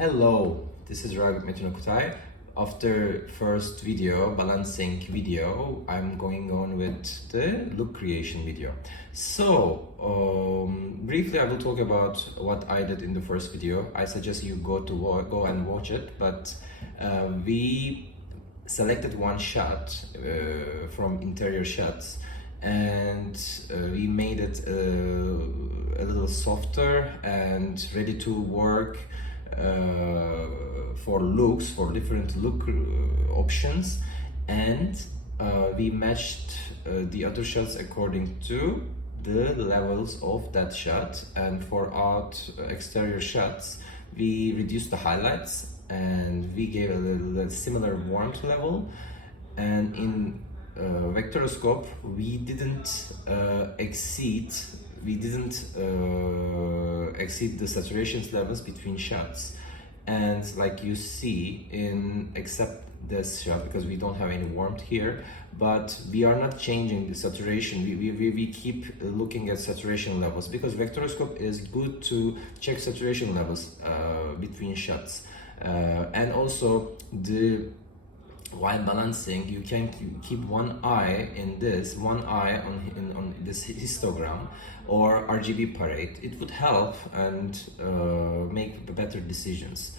Hello, this is Antony Karbhari. After first video, balancing video, I'm going on with the look creation video. So, briefly I will talk about what I did in the first video. I suggest you go and watch it, but we selected one shot from interior shots, and we made it a little softer and ready to work for looks, for different look options, and we matched the other shots according to the levels of that shot. And for our exterior shots, we reduced the highlights and we gave a similar warmth level. And in vectoroscope, we didn't exceed the saturation levels between shots. And like you see in, except this shot, because we don't have any warmth here, but we are not changing the saturation. We keep looking at saturation levels, because vectoroscope is good to check saturation levels between shots. And also, while balancing, you can keep one eye in this, one eye on this histogram or RGB parade. It would help and make better decisions.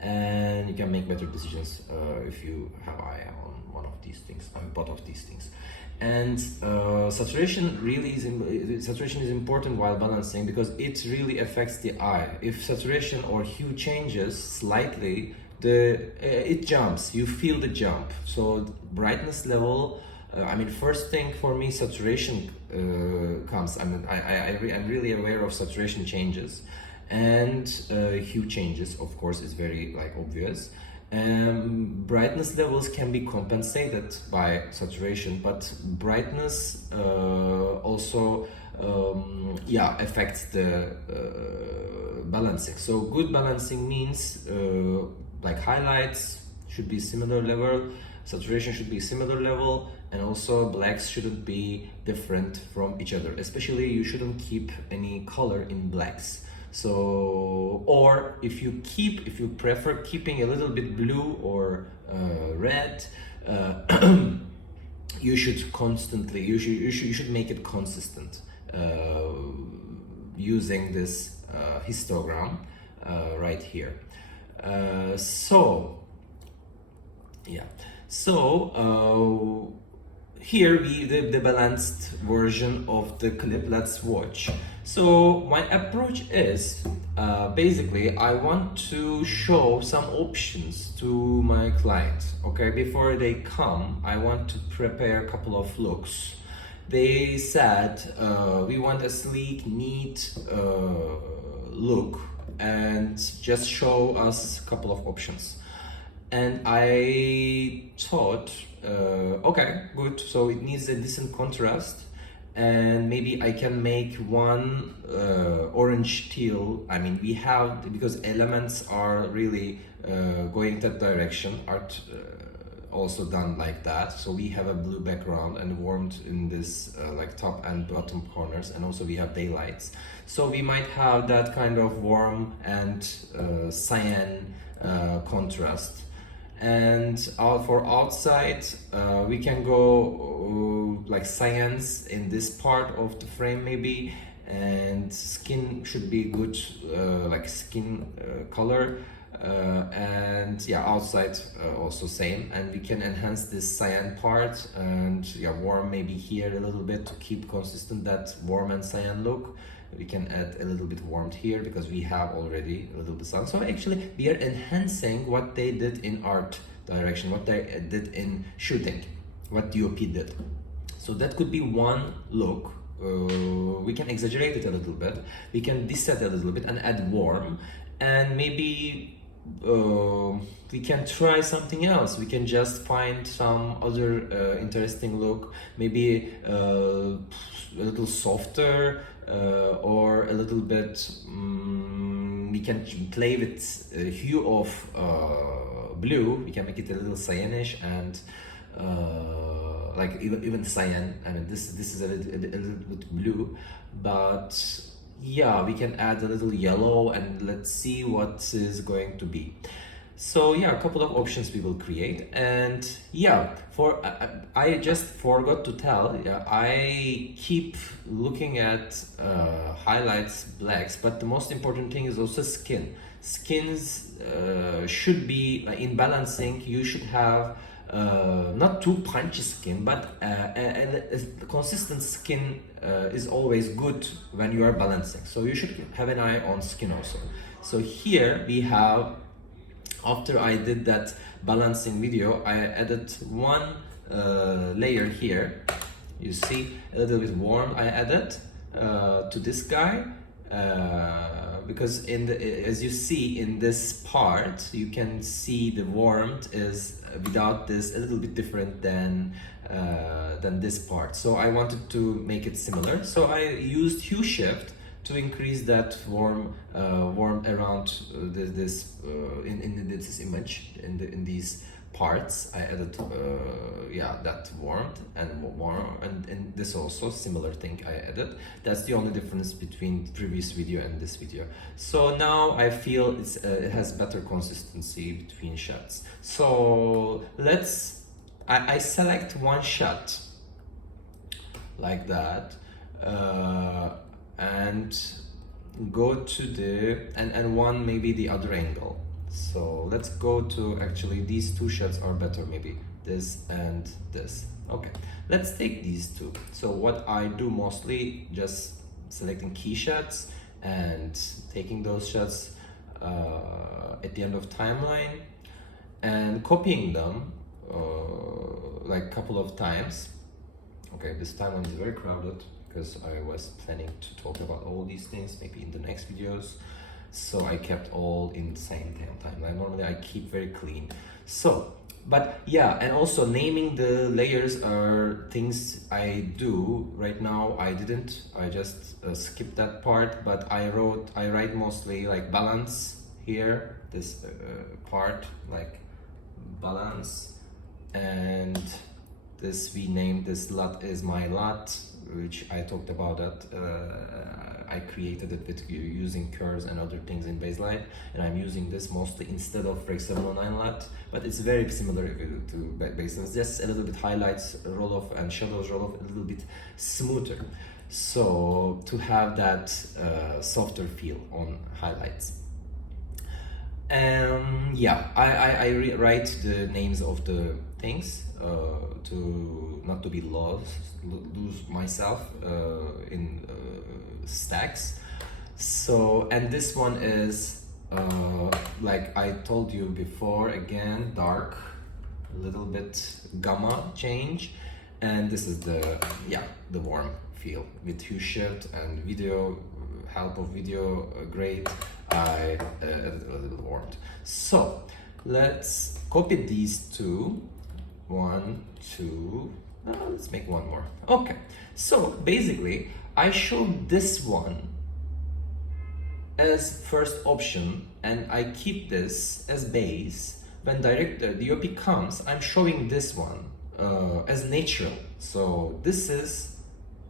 And you can make better decisions if you have eye on one of these things, on both of these things. And saturation is important while balancing, because it really affects the eye. If saturation or hue changes slightly, it jumps, you feel the jump. So brightness level, first thing for me, saturation comes. I'm really aware of saturation changes, and hue changes, of course, is very obvious. Brightness levels can be compensated by saturation, but brightness also affects the balancing. So good balancing means highlights should be similar level, saturation should be similar level, and also blacks shouldn't be different from each other. Especially, you shouldn't keep any color in blacks. So, or if you prefer keeping a little bit blue or red, you should make it consistent using this histogram right here. Here the balanced version of the clip. Let's watch. So my approach is basically I want to show some options to my client. Okay, before they come, I want to prepare a couple of looks. They said we want a sleek, neat look, and just show us a couple of options. And I thought, okay, good, so it needs a decent contrast, and maybe I can make one orange teal. We have, because elements are really going that direction, art also done like that. So we have a blue background and warmth in this top and bottom corners, and also we have daylights. So we might have that kind of warm and cyan contrast. And for outside, we can go cyans in this part of the frame maybe, and skin should be good, skin color. And outside also same, and we can enhance this cyan part, and warm maybe here a little bit to keep consistent that warm and cyan look. We can add a little bit warmth here because we have already a little bit sun. So actually we are enhancing what they did in art direction, what they did in shooting, what DOP did. So that could be one look. We can exaggerate it a little bit, we can deset a little bit and add warm, and maybe we can try something else. We can just find some other interesting look, maybe a little softer, or a little bit we can play with hue of blue. We can make it a little cyanish, and even cyan. This is a little bit blue, but yeah, we can add a little yellow, and let's see what is going to be. So yeah, a couple of options we will create. And yeah, for I just forgot to tell, yeah, I keep looking at highlights, blacks, but the most important thing is also skins. Should be in balancing, you should have not too punchy skin, but a consistent skin is always good when you are balancing. So you should have an eye on skin also. So here we have, after I did that balancing video, I added one layer here. You see, a little bit warm I added to this guy, because as you see in this part, you can see the warmth is without this a little bit different than this part. So I wanted to make it similar. So I used hue shift to increase that warmth around this image in these parts. I added yeah, that warmth and this also similar thing I added. That's the only difference between the previous video and this video. So now I feel it has better consistency between shots. So I select one shot like that, and go to the and one maybe the other angle. So let's go to, actually these two shots are better, maybe this and this. Okay, let's take these two. So what I do mostly, just selecting key shots and taking those shots at the end of timeline and copying them like a couple of times. Okay, this timeline is very crowded because I was planning to talk about all these things maybe in the next videos. So I kept all in the same timeline. Normally I keep very clean. So, but yeah, and also naming the layers are things I do. Right now I didn't, I just skipped that part, but I write mostly like balance here, this part, like balance, and this we named this LUT is my LUT, which I talked about that. I created it with using curves and other things in Baselight, and I'm using this mostly instead of Rec 709 LUT, but it's very similar to Baselight. Just a little bit highlights roll off and shadows roll off a little bit smoother, so to have that softer feel on highlights. Yeah, I write the names of the things to not to be lose myself in stacks. So, and this one is like I told you before, again dark, a little bit gamma change, and this is the warm feel with hue shift and video help of video great. I added a little warmth. So let's copy these two. 1, 2, let's make one more. Okay, so basically I showed this one as first option, and I keep this as base. When the DOP comes, I'm showing this one as natural. So this is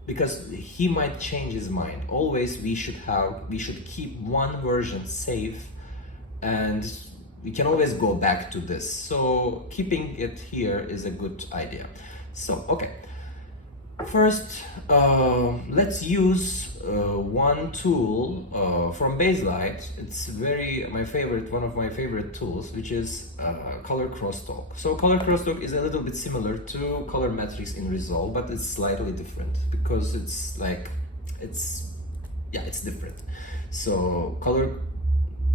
because he might change his mind. Always we should keep one version safe, and we can always go back to this. So keeping it here is a good idea. So okay, first let's use one tool from Baselight. It's one of my favorite tools, which is color crosstalk. So color crosstalk is a little bit similar to color matrix in Resolve, but it's slightly different because it's different. So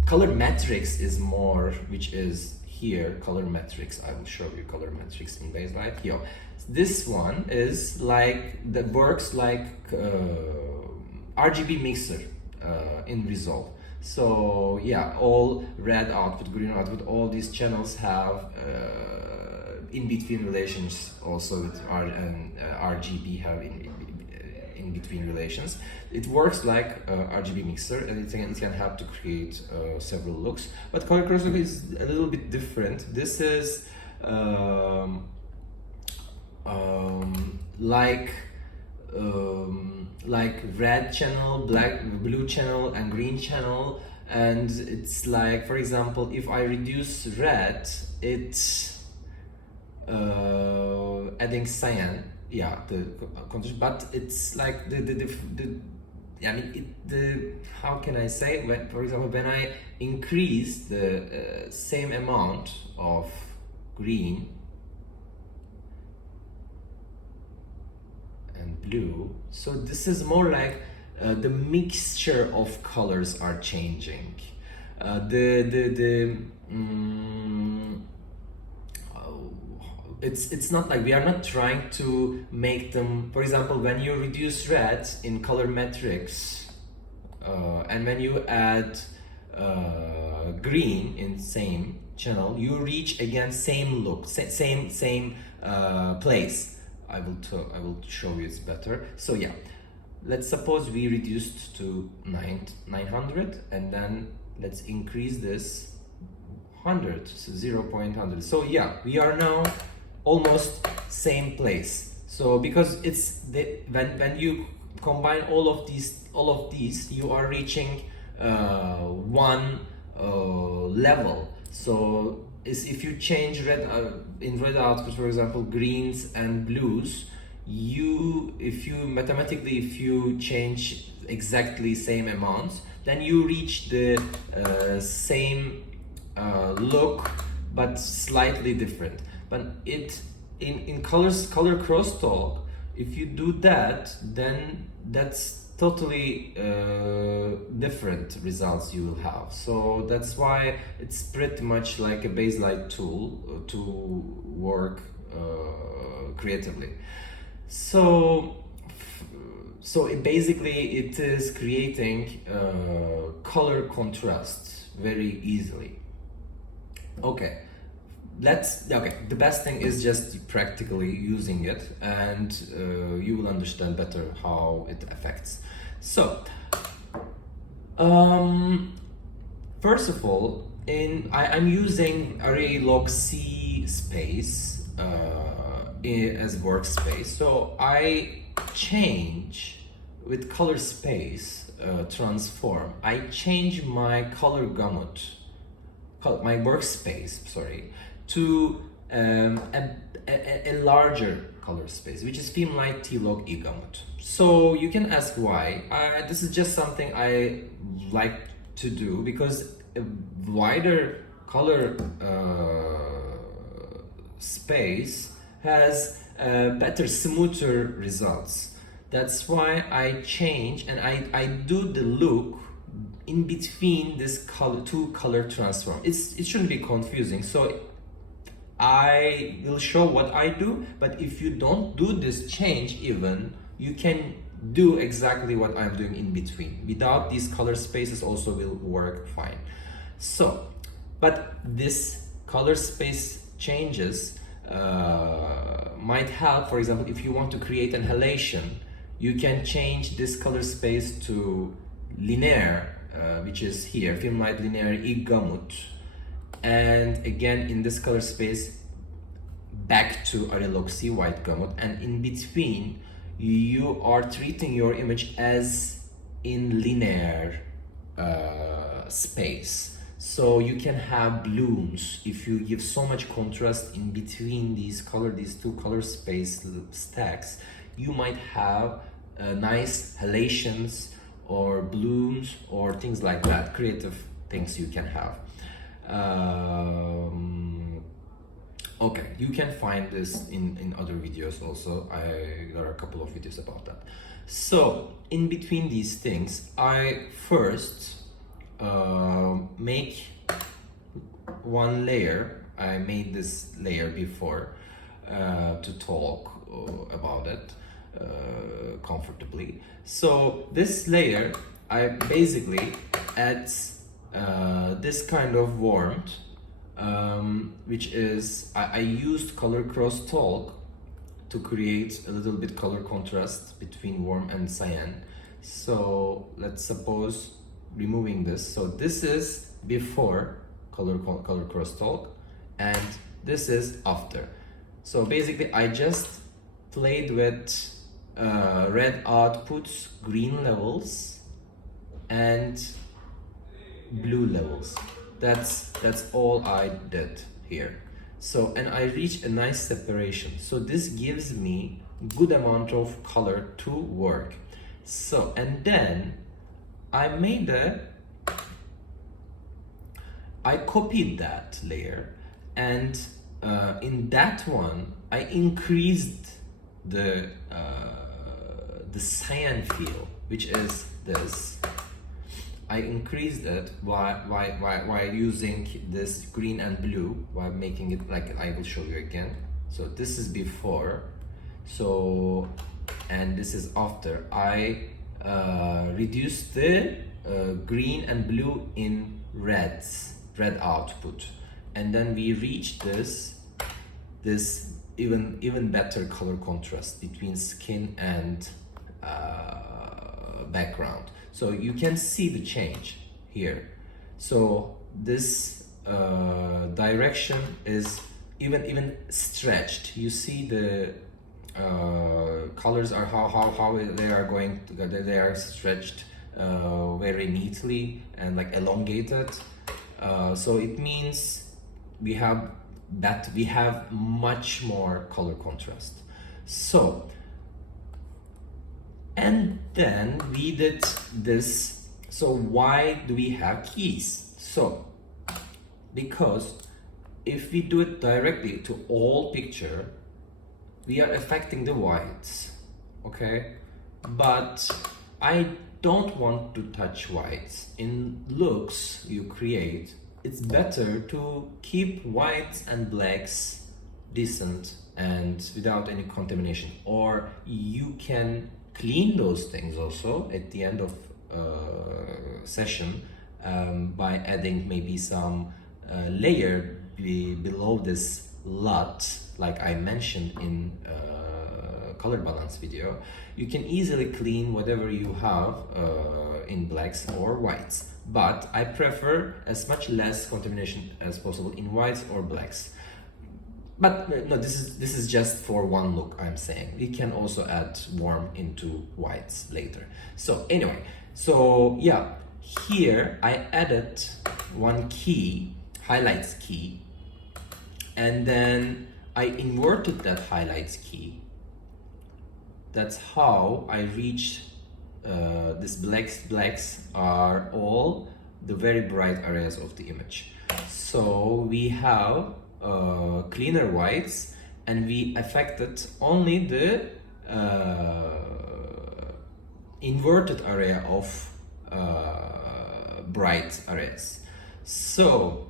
color matrix is more, which is here, color matrix. I will show you color matrix in Baselight here. This one is like, that works like RGB mixer in Resolve. So yeah, all red output, green output, all these channels have in-between relations also with RGB have in-between relations. It works like RGB mixer, and it can help to create several looks. But color crosstalk is a little bit different. This is like like red channel, blue channel, and green channel. And it's like, for example, if I reduce red, it's adding cyan, yeah, the contrast, but it's like I mean, how can I say, when, for example, when I increase the same amount of green and blue, so this is more like the mixture of colors are changing. It's not like we are not trying to make them, for example, when you reduce red in color metrics and when you add green in same channel, you reach again same look, same place. I will show you it's better. So yeah, let's suppose we reduced to 900, and then let's increase this 100, so 0.100. So yeah, we are now almost same place. So because it's when you combine all of these, you are reaching one level. So if you change red in red output, for example, greens and blues, if you change exactly same amounts, then you reach the same look but slightly different. But in color crosstalk, if you do that, then that's totally different results you will have. So that's why it's pretty much like a Baselight tool to work creatively. So basically it is creating color contrast very easily. Okay. The best thing is just practically using it, and you will understand better how it affects. So first of all, I'm using array log C space as workspace. So I change with color space transform, I change my color gamut, my workspace, sorry, to a larger color space, which is Filmlight T-log E gamut. So you can ask why. This is just something I like to do, because a wider color space has better, smoother results. That's why I change, and I do the look in between this two color transform. It shouldn't be confusing. So I will show what I do, but if you don't do this change even, you can do exactly what I'm doing in between. Without these color spaces also will work fine. So, but this color space changes might help. For example, if you want to create an halation, you can change this color space to linear, which is here, Filmlight linear E gamut. And again, in this color space, back to Arelog C white gamut, and in between you are treating your image as in linear space. So you can have blooms if you give so much contrast in between these two color space stacks. You might have nice halations or blooms or things like that, creative things you can have. Okay, you can find this in other videos also. There are a couple of videos about that. So in between these things, I first make one layer. I made this layer before to talk about it comfortably. So this layer, I basically add this kind of warmth, which is I used color crosstalk to create a little bit color contrast between warm and cyan. So let's suppose removing this. So this is before color crosstalk, and this is after. So basically I just played with red outputs, green levels, and blue levels. That's all I did here. So, and I reached a nice separation. So this gives me good amount of color to work. So, and then I copied that layer, and in that one I increased the cyan feel, which is this. I increased it while using this green and blue, while making it like, I will show you again. So this is before, so, and this is after. I reduced the green and blue in red output, and then we reach this even better color contrast between skin and background. So you can see the change here. So this direction is even stretched. You see the colors are how they are going to, they are stretched very neatly and like elongated. So it means we have much more color contrast. So, and then we did this. So why do we have keys? So because if we do it directly to all picture, we are affecting the whites, okay? But I don't want to touch whites. In looks you create, it's better to keep whites and blacks decent and without any contamination. Or you can clean those things also at the end of session by adding maybe some layer below this LUT, like I mentioned in color balance video. You can easily clean whatever you have in blacks or whites, but I prefer as much less contamination as possible in whites or blacks. But no, this is just for one look, I'm saying. We can also add warm into whites later. So anyway, so yeah, here I added one key, highlights key, and then I inverted that highlights key. That's how I reached this blacks are all the very bright areas of the image. So we have cleaner whites, and we affected only the inverted area of bright areas. So,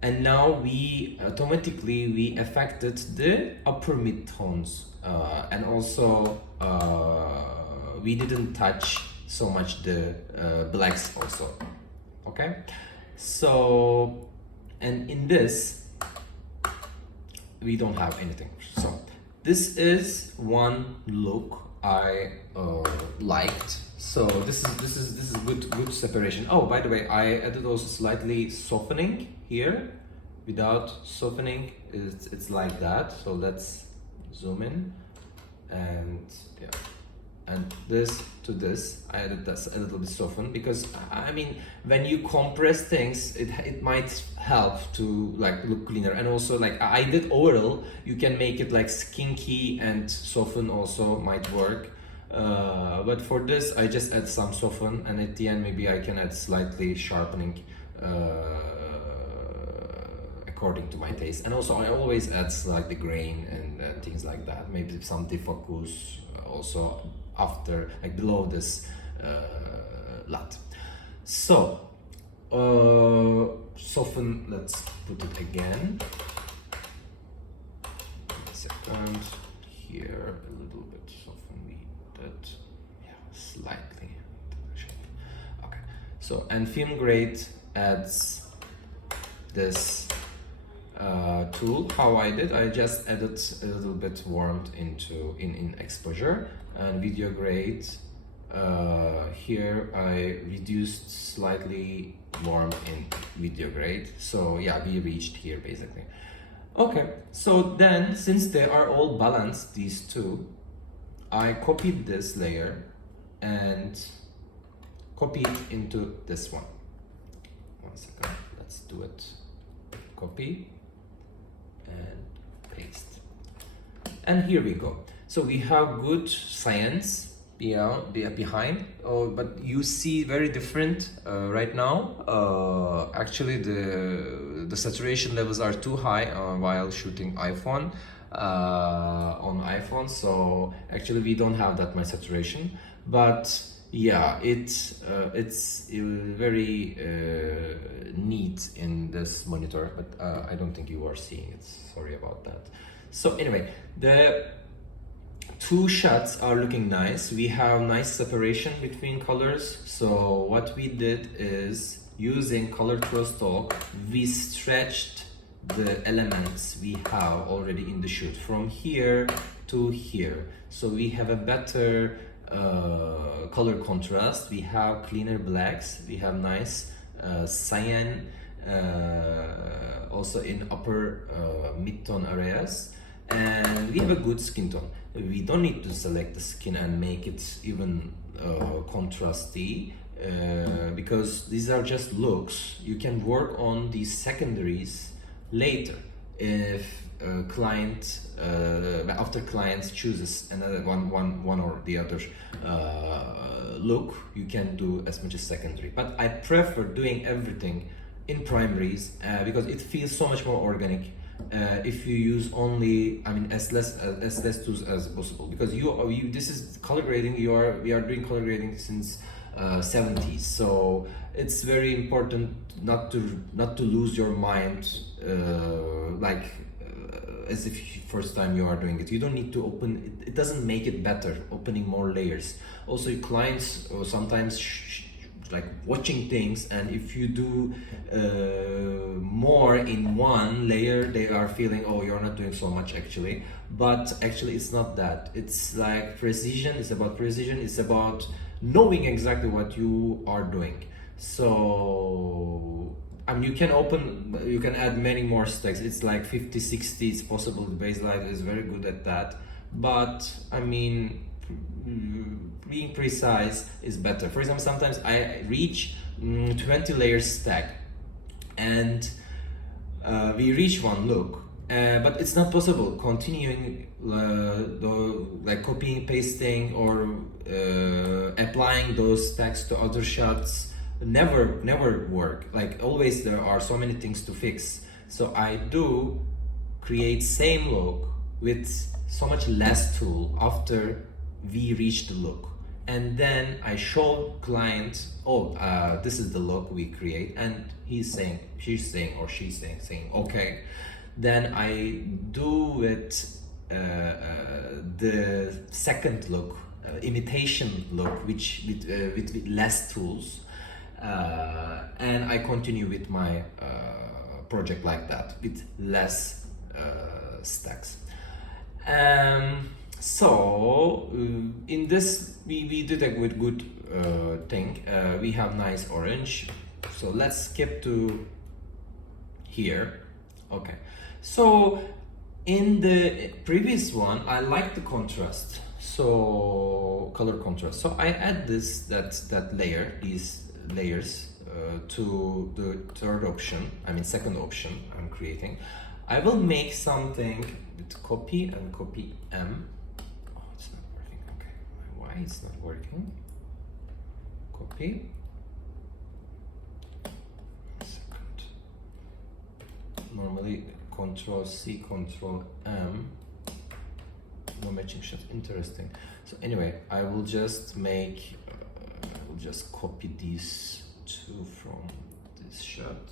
and now we automatically affected the upper midtones, and also we didn't touch so much the blacks also. Okay, so, and in this we don't have anything. So this is one look I liked. So this is good separation. Oh, by the way, I added also slightly softening here. Without softening, it's like that. So let's zoom in, and yeah, and this to this I added this a little bit softened, because I mean when you compress things, it might help to like look cleaner. And also, like I did overall, you can make it like skinky and soften also might work. But for this I just add some soften, and at the end maybe I can add slightly sharpening according to my taste. And also I always add like the grain and things like that, maybe some defocus also after, like below this LUT. So soften, let's put it again. Second, here a little bit soften, we did, yeah, slightly. Okay, so, and film grade adds this tool. How I did, I just added a little bit warmed into in exposure. And video grade, here I reduced slightly warm in video grade. So yeah, we reached here basically. Okay, so then since they are all balanced, these two, I copied this layer and copy it into this one. One second, let's do it. Copy and paste. And here we go. So we have good science behind, but you see very different right now. Actually, the saturation levels are too high while shooting iPhone. On iPhone, so actually we don't have that much saturation, but yeah, it's very neat in this monitor, but I don't think you are seeing it. Sorry about that. So anyway, the two shots are looking nice. We have nice separation between colors. So what we did is, using color crosstalk, we stretched the elements we have already in the shoot from here to here. So we have a better color contrast. We have cleaner blacks. We have nice cyan also in upper mid-tone areas. And we have a good skin tone. We don't need to select the skin and make it even contrasty because these are just looks. You can work on these secondaries later if client after client chooses another one or the other look, you can do as much as secondary, but I prefer doing everything in primaries because it feels so much more organic if you use only, I mean, as less tools as possible, because you this is color grading. We are doing color grading since 70s, so it's very important not to lose your mind as if first time you are doing it. You don't need to open it doesn't make it better opening more layers. Also, your clients sometimes like watching things, and if you do more in one layer, they are feeling, oh, you're not doing so much actually. But actually it's not that. It's like precision. It's about precision. It's about knowing exactly what you are doing. So I mean, you can add many more stacks. It's like 50, 60, it's possible. The Baselight is very good at that. But I mean, being precise is better. For example, sometimes I reach 20 layers stack and we reach one look, but it's not possible continuing like copying, pasting, or applying those stacks to other shots. Never work. Like always there are so many things to fix. So I do create same look with so much less tool after we reach the look, and then I show client, oh, this is the look we create, and she's saying okay. Then I do it the second look, imitation look, which with less tools, and I continue with my project like that with less stacks. So in this we did a good thing. We have nice orange, so let's skip to here. Okay, so in the previous one I like the contrast, so color contrast, so I add that layer, these layers to the second option I'm creating. I will make something with copy and copy M. Oh, it's not working. Okay, why it's not working? Copy. One second. Normally Control C, Control M. No matching shot. Interesting. So anyway, I will just make. I will just copy these two from this shot.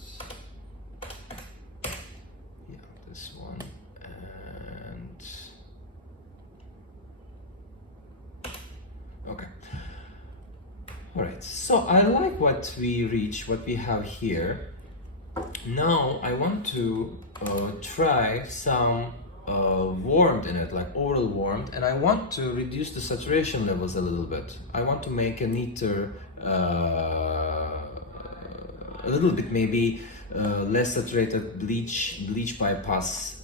This one, and okay. All right, so I like what we have here. Now I want to try some warmth in it, like oral warmth, and I want to reduce the saturation levels a little bit. I want to make a neater, a little bit maybe less saturated bleach bypass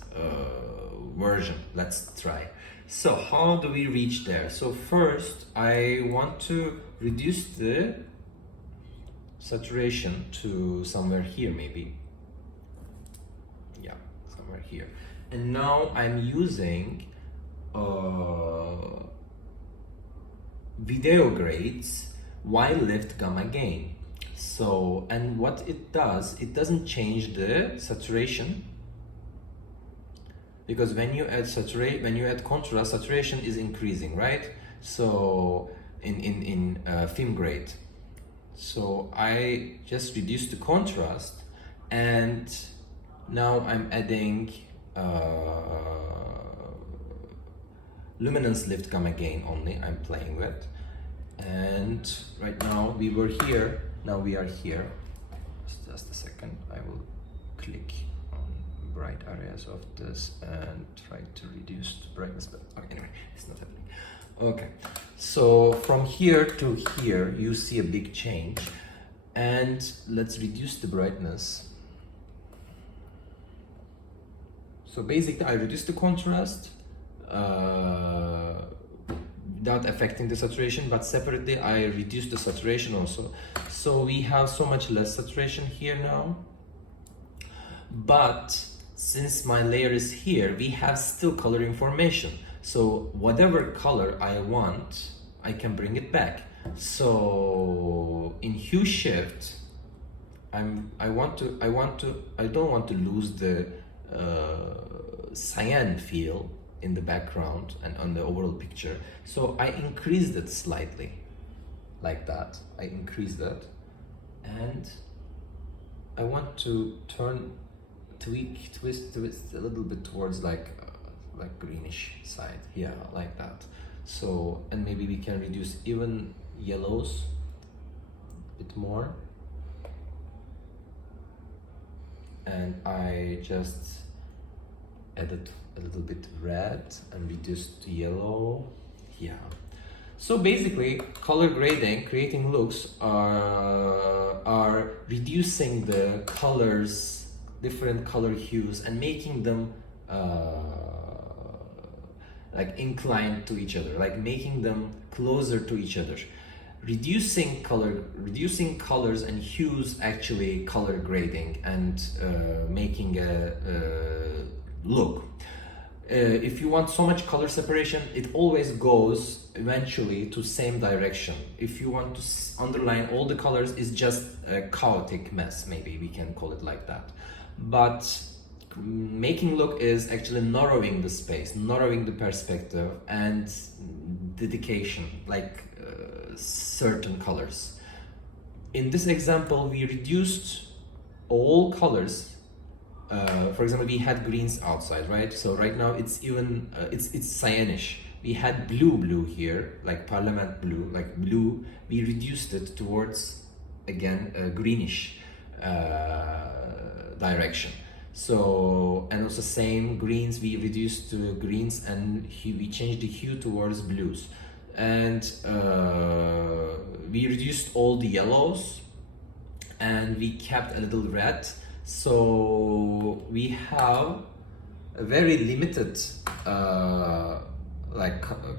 version. Let's try. So how do we reach there? So first I want to reduce the saturation to somewhere here, maybe. Yeah, somewhere here. And now I'm using video grades Y lift gamma gain. So, and what it does, it doesn't change the saturation, because when you add contrast, saturation is increasing, right? So in film grade. So I just reduced the contrast, and now I'm adding luminance lift gamma gain only. I'm playing with, and right now we were here, now we are here. Just a second, I will click on bright areas of this and try to reduce the brightness, but okay, anyway, it's not happening. Okay, so from here to here you see a big change, and let's reduce the brightness. So basically I reduced the contrast without affecting the saturation, but separately I reduced the saturation also. So we have so much less saturation here now, but since my layer is here, we have still color information. So whatever color I want, I can bring it back. So in hue shift, I don't want to lose the cyan feel in the background and on the overall picture. So I increased it slightly, like that. I increased it, and I want to twist a little bit towards like greenish side. Yeah, like that. So, and maybe we can reduce even yellows a bit more. And I just added a little bit red and reduced to yellow. Yeah. So basically, color grading, creating looks are reducing the colors, different color hues, and making them like inclined to each other, like making them closer to each other. Reducing colors and hues, actually color grading and making a look. If you want so much color separation, it always goes eventually to same direction. If you want to underline all the colors, it's just a chaotic mess, maybe we can call it like that. But making look is actually narrowing the space, narrowing the perspective, and dedication, like certain colors. In this example, we reduced all colors. For example, we had greens outside, right? So right now it's even it's cyanish. We had blue here, like parliament blue, like blue. We reduced it towards, again, a greenish direction. So, and also same greens, we reduced to greens, and we changed the hue towards blues. And we reduced all the yellows, and we kept a little red. So we have a very limited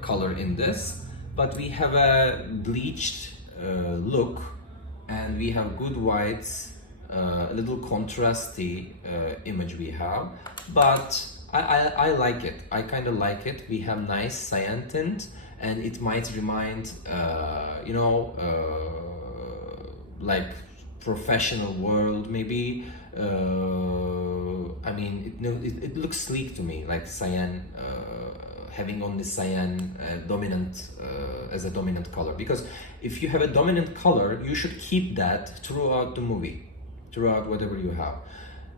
color in this, but we have a bleached look, and we have good whites, a little contrasty image we have. But I like it. I kind of like it. We have nice cyan tint, and it might remind like professional world, maybe. I mean, it looks sleek to me, like cyan, having only cyan dominant as a dominant color. Because if you have a dominant color, you should keep that throughout the movie, throughout whatever you have.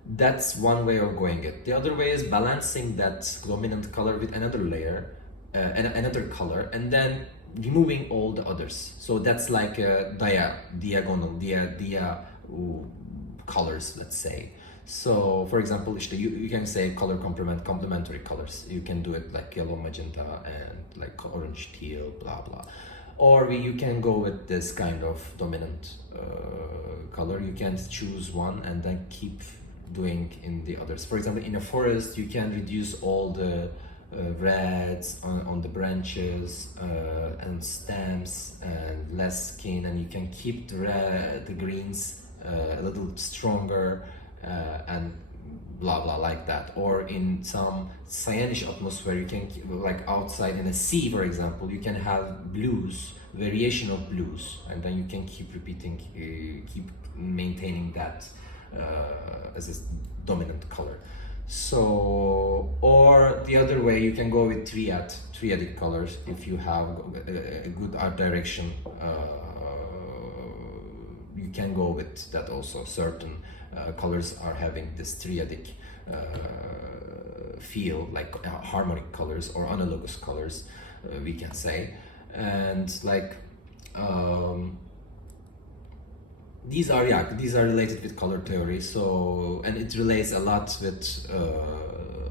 That's one way of going it. The other way is balancing that dominant color with another layer, another color, and then removing all the others. So that's like a diagonal colors, let's say. So for example, you can say color complementary colors. You can do it like yellow, magenta, and like orange, teal, blah blah. Or you can go with this kind of dominant color. You can choose one and then keep doing in the others. For example, in a forest, you can reduce all the reds on the branches and stems and less skin, and you can keep the greens a little stronger and blah blah like that. Or in some cyanish atmosphere, you can like outside in a sea, for example, you can have blues, variation of blues, and then you can keep repeating, keep maintaining that as a dominant color. So, or the other way, you can go with triadic colors if you have a good art direction. You can go with that also. Certain colors are having this triadic feel, like harmonic colors or analogous colors, we can say. And like these are related with color theory, so, and it relates a lot with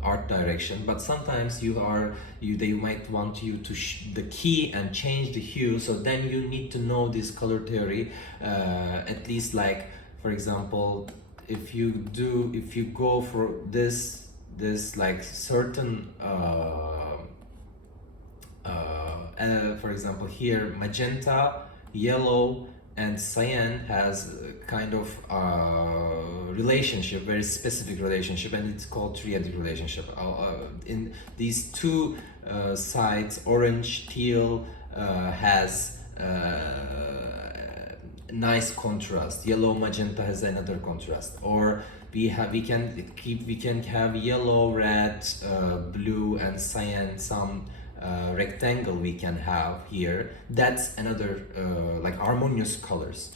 art direction. But sometimes they might want you to the key and change the hue, so then you need to know this color theory, at least, like for example, if you go for this like certain for example, here magenta, yellow and cyan has a kind of relationship, very specific relationship, and it's called triadic relationship. In these two sides, orange, teal has nice contrast. Yellow, magenta has another contrast. Or we can have yellow, red, blue, and cyan. Some rectangle we can have here. That's another like harmonious colors.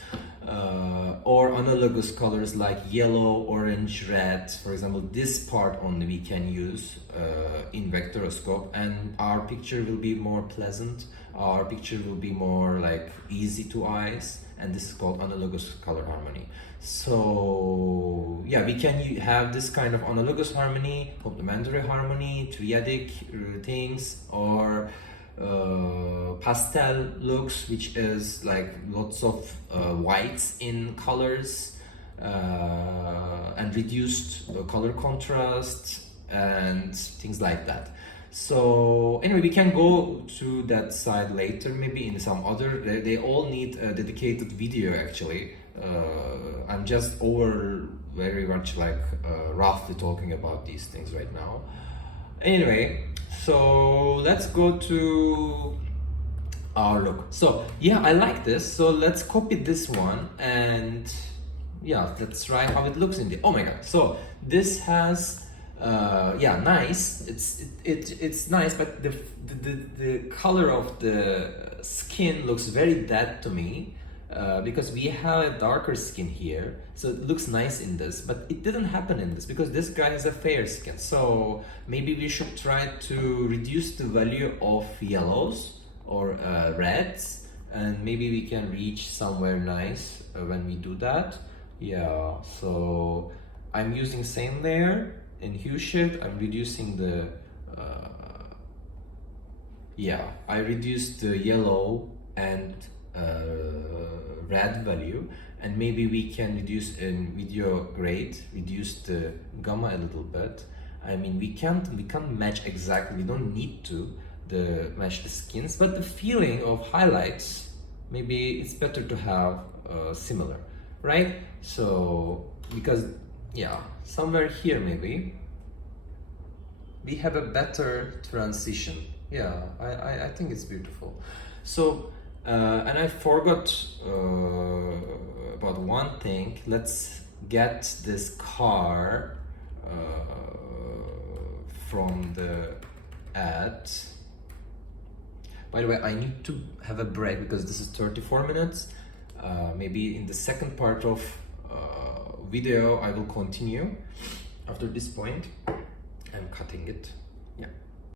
Or analogous colors like yellow, orange, red. For example, this part only we can use in vectoroscope, and our picture will be more pleasant. Our picture will be more like easy to eyes, and this is called analogous color harmony. So yeah, we can have this kind of analogous harmony, complementary harmony, triadic things, or pastel looks, which is like lots of whites in colors and reduced color contrast and things like that. So anyway, we can go to that side later, maybe in some other, they all need a dedicated video actually. I'm just very much like roughly talking about these things right now. Anyway, so let's go to our look. So yeah, I like this, so let's copy this one, and yeah, let's try how it looks in the, oh my god. So this has yeah, nice, it's nice, but the color of the skin looks very dead to me, because we have a darker skin here, so it looks nice in this, but it didn't happen in this because this guy has a fair skin. So maybe we should try to reduce the value of yellows or reds, and maybe we can reach somewhere nice when we do that. Yeah, so I'm using same layer in hue shift. I'm reducing the yeah, I reduced the yellow and red value, and maybe we can reduce in video grade, reduce the gamma a little bit. I mean, we can't match exactly, we don't need to match the skins, but the feeling of highlights, maybe it's better to have similar, right? So because yeah, somewhere here maybe we have a better transition. Yeah, I think it's beautiful. So and I forgot about one thing. Let's get this car from the ad. By the way, I need to have a break because this is 34 minutes. Maybe in the second part of video I will continue. After this point, I'm cutting it. Yeah.